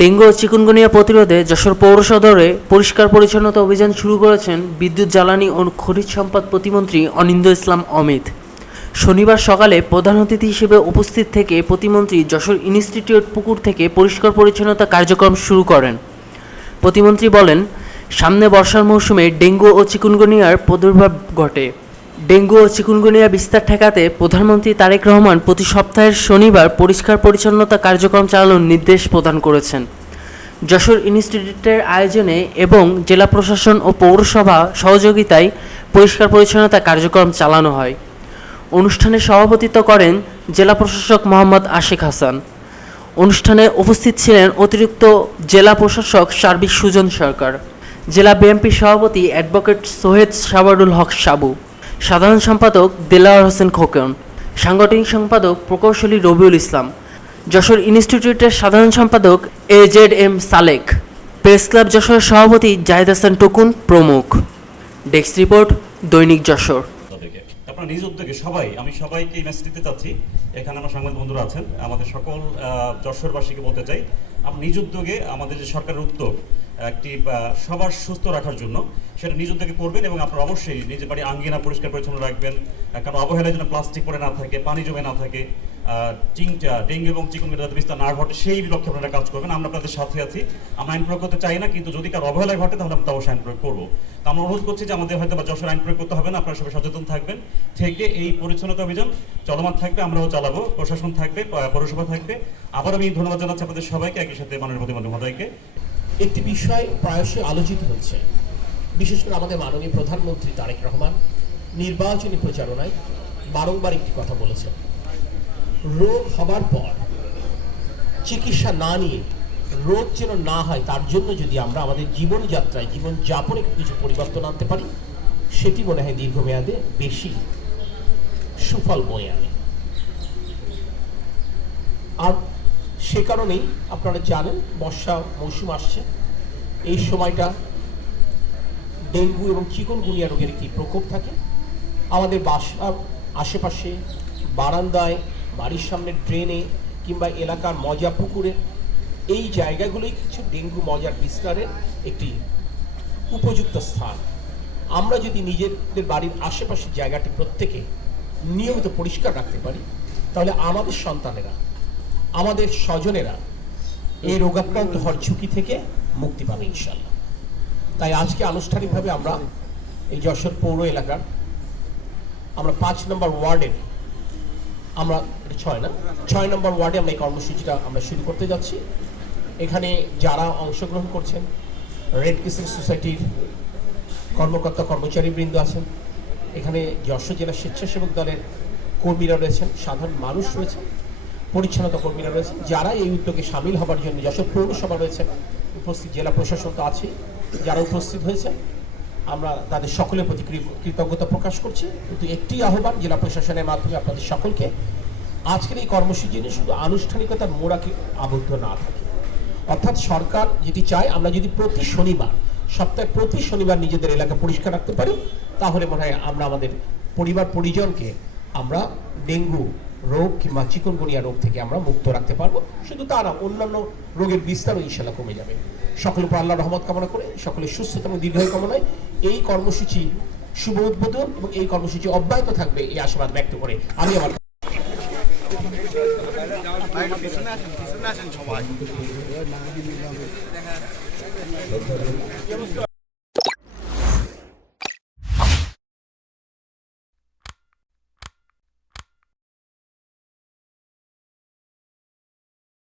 Dengue ও chikungunya প্রতিরোধে যশোর পৌর সদরে পরিষ্কার পরিচ্ছন্নতা অভিযান শুরু করেছেন বিদ্যুৎ, জ্বালানি ও খনিজ সম্পদ প্রতিমন্ত্রী অনিন্দ্য ইসলাম অমিত। শনিবার সকালে প্রধান অতিথি হিসেবে উপস্থিত থেকে প্রতিমন্ত্রী যশোর ইনস্টিটিউট পুকুর থেকে পরিষ্কার পরিচ্ছন্নতা কার্যক্রম শুরু করেন। প্রতিমন্ত্রী বলেন, সামনে বর্ষার মৌসুমে ডেঙ্গু ও চিকুনগুনিয়ার প্রাদুর্ভাব ঘটে। ডেঙ্গু ও চিকুনগুনিয়া বিস্তার ঠেকাতে প্রধানমন্ত্রী তারেক রহমান প্রতি সপ্তাহের শনিবার পরিষ্কার পরিচ্ছন্নতা কার্যক্রম চালানোর নির্দেশ প্রদান করেছেন। যশোর ইনস্টিটিউটের আয়োজনে এবং জেলা প্রশাসন ও পৌরসভা সহযোগিতায় পরিষ্কার পরিচ্ছন্নতা কার্যক্রম চালানো হয়। অনুষ্ঠানে সভাপতিত্ব করেন জেলা প্রশাসক মোহাম্মদ আশিক হাসান। অনুষ্ঠানে উপস্থিত ছিলেন অতিরিক্ত জেলা প্রশাসক সার্বিক সুজন সরকার, জেলা বিএনপি সভাপতি অ্যাডভোকেট সোহেদ সাবারুল হক সাবু, সাধারণ সম্পাদক দেলাওয়ার হোসেন খোকন, সাংগঠনিক সম্পাদক প্রকৌশলী রবিউল ইসলাম, যশোর ইনস্টিটিউটের সাধারণ সম্পাদক AZM সালেক, প্রেস ক্লাব যশোরের সভাপতি জাহিদ হাসান টুকুন প্রমুখ। ডেস্ক রিপোর্ট, দৈনিক যশোর। আপনার নিজ উদ্যোগে আমি সবাইকে মেসেজ দিতে চাচ্ছি, এখানে আমার সাংবাদিক বন্ধুরা আছেন, আমাদের সকল যশোরবাসীকে বলতে চাই, আপনি নিজ উদ্যোগে আমাদের যে সরকারের উদ্যোগ একটি সবার সুস্থ রাখার জন্য সেটা নিজ উদ্যোগে করবেন এবং আপনারা অবশ্যই নিজের বাড়ি আঙ্গিনা পরিষ্কার পরিচ্ছন্ন রাখবেন, কারণ অবহেলায় যেন প্লাস্টিক পড়ে না থাকে, পানি জমে না থাকে, ডেঙ্গু এবং চিকুনগুনিয়া যাতে বিস্তার না ঘটে সেই লক্ষ্যে আপনারা কাজ করবেন। আমরা আপনাদের সাথে আছি। আমরা আইন প্রয়োগ করতে চাই না, কিন্তু যদি কারো অবহেলায় ঘটে তাহলে আমরা অবশ্যই আইন প্রয়োগ করবো। তো আমরা অনুরোধ করছি যে আমাদের হয়তো বা যশোর আইন প্রয়োগ করতে হবে না, আপনারা সবাই সচেতন থাকবেন, থেকে এই পরিচ্ছন্নতা অভিযান চলমান থাকবে, আমরাও চালাবো, প্রশাসন থাকবে, পৌরসভা থাকবে। আবার আমি ধন্যবাদ জানাচ্ছি আপনাদের সবাইকে, একই সাথে মাননীয় প্রতিমন্ত্রী মহোদয়কে। একটি বিষয় প্রায়শই আলোচিত হচ্ছে, বিশেষ করে আমাদের মাননীয় প্রধানমন্ত্রী তারেক রহমান নির্বাচনী প্রচারণায় বারংবার একটি কথা বলেছেন, রোগ হবার পর চিকিৎসা না নিয়ে রোগ যেন না হয় তার জন্য যদি আমরা আমাদের জীবনযাত্রায় জীবনযাপনে কিছু পরিবর্তন আনতে পারি, সেটি মনে হয় দীর্ঘমেয়াদে বেশি সুফল বয়ে আনে। আর সে কারণেই আপনারা জানেন বর্ষা মৌসুম আসছে, এই সময়টা ডেঙ্গু এবং চিকুনগুনিয়া রোগের একটি প্রকোপ থাকে। আমাদের বাসার আশেপাশে, বারান্দায়, বাড়ির সামনে ড্রেনে কিংবা এলাকার মজা পুকুরে, এই জায়গাগুলোই কিছু ডেঙ্গু মজার বিস্তারের একটি উপযুক্ত স্থান। আমরা যদি নিজেদের বাড়ির আশেপাশের জায়গাটি প্রত্যেকে নিয়মিত পরিষ্কার রাখতে পারি, তাহলে আমাদের সন্তানেরা, আমাদের স্বজনেরা এই রোগাক্রান্ত হওয়ার ঝুঁকি থেকে মুক্তি পাবে ইনশাল্লাহ। তাই আজকে আনুষ্ঠানিকভাবে আমরা এই যশোর পৌর এলাকার আমরা 5 নম্বর ওয়ার্ডের আমরা 6 নম্বর ওয়ার্ডে আমরা এই কর্মসূচিটা আমরা শুরু করতে যাচ্ছি। এখানে যারা অংশগ্রহণ করছেন, রেড ক্রিসেন্ট সোসাইটির কর্মকর্তা কর্মচারীবৃন্দ আছেন, এখানে যশোর জেলা স্বেচ্ছাসেবক দলের কর্মীরা রয়েছেন, সাধারণ মানুষ রয়েছেন, পরিচ্ছন্নতা কর্মীরা রয়েছেন, যারা এই উদ্যোগে সামিল হবার জন্য যশোর পৌরসভা রয়েছেন, উপস্থিত জেলা প্রশাসন তো আছে, যারা উপস্থিত হয়েছেন আমরা তাদের সকলের প্রতি কৃতজ্ঞতা প্রকাশ করছি। কিন্তু একটি আহ্বান জেলা প্রশাসনের মাধ্যমে আপনাদের সকলকে, আজকের এই কর্মসূচি নিয়ে শুধু আনুষ্ঠানিকতার মোড়াকে আবদ্ধ না থাকে, অর্থাৎ সরকার যেটি চায় আমরা যদি সপ্তাহে প্রতি শনিবার নিজেদের এলাকা পরিষ্কার রাখতে পারি, তাহলে মনে হয় আমরা আমাদের পরিবার পরিজনকে আমরা ডেঙ্গু রোগ কিংবা চিকুনগুনিয়া রোগ থেকে আমরা মুক্ত রাখতে পারবো। শুধু তা না, অন্যান্য রোগের বিস্তারও ইনশাল্লাহ কমে যাবে। সকলের উপর আল্লাহর রহমত কামনা করে, সকলের সুস্থতা এবং দীর্ঘায়ু কামনায় এই কর্মসূচি শুভ উদ্বোধন এবং এই কর্মসূচি অব্যাহত থাকবে এই আশাবাদ ব্যক্ত করে আমি আমার